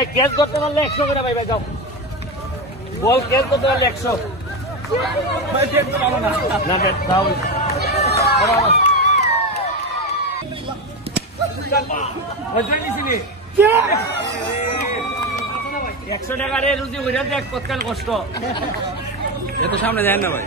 এই ক্যাচ করতে পারলে 100 করে ভাই যাও বল ক্যাচ করতে পারলে 100 ভাই দেখতে পাবো না না দাও 100 টাকা রে রুজি হইরা দেখ কতখান কষ্ট এত সামনে যায় না ভাই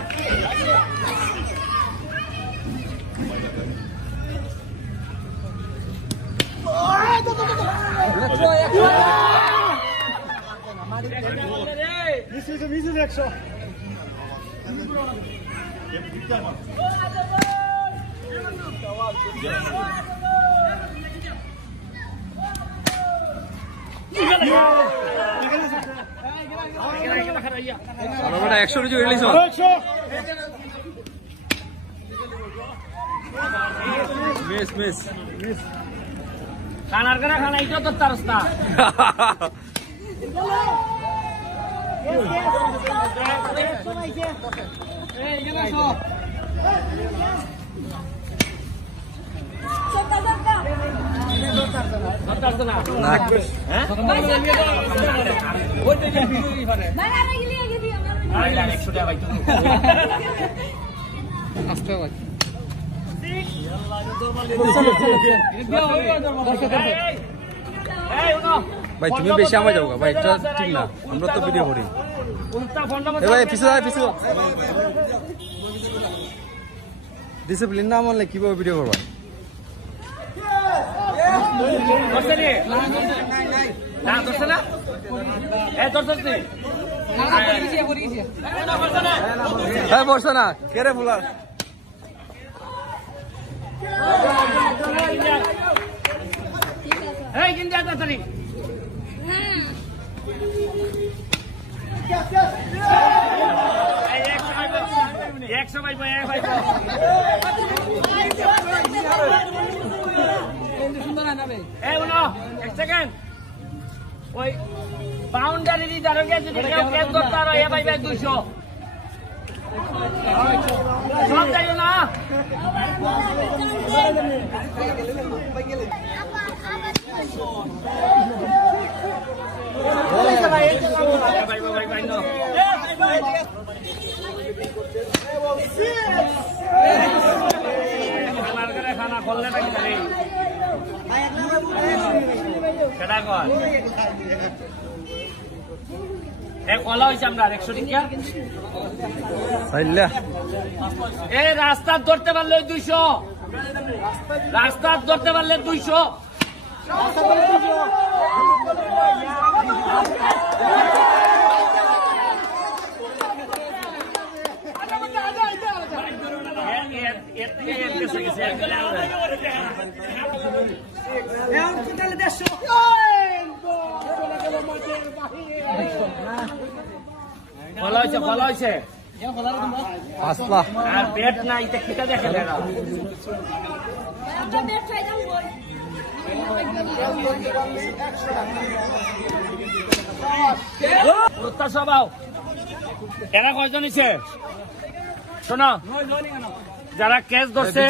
একশো রুজি রিলিজ মিস মিস খানার করে খানা এটা তো তার রাস্তা ভাই তুমি বেশি আমায় যাবো ভাই এটা ঠিক না আমরা তো ভিডিও করি ভাই পিছু পিছু ডিসিপ্লিন না মানলে কিভাবে ভিডিও করবা বসে না কেরে ফুলার কিন্তু 100 ভাই ওই বাউন্ডারি দাঁড়িয়ে যদি কেউ ক্যাচ করতে পারো এ ভাই 200 সব যাইও না খানা করলে নাকি সেটা কর কলা হয়েছে আমরা 100 টাকা এই রাস্তা ধরতে পারলে 200 রাস্তা ধরতে পারলে 200 ভালো হয়েছে আর বেট নাই খেতে দেখে স্বভাব এরা কয়জন নিছে শোনো যারা ক্যাচ ধরছে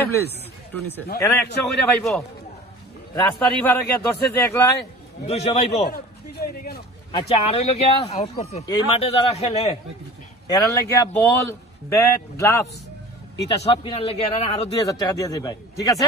এরা 100 করে পাইব রাস্তার ইভারে ধরছে যে একলাই 200 পাইব আচ্ছা আর হইল গিয়া এই মাঠে যারা খেলে এরা লাগিয়া বল ব্যাট গ্লাভস এটা সব কিনার লেগে এরা আরো 2000 টাকা দিয়ে দেয় ভাই ঠিক আছে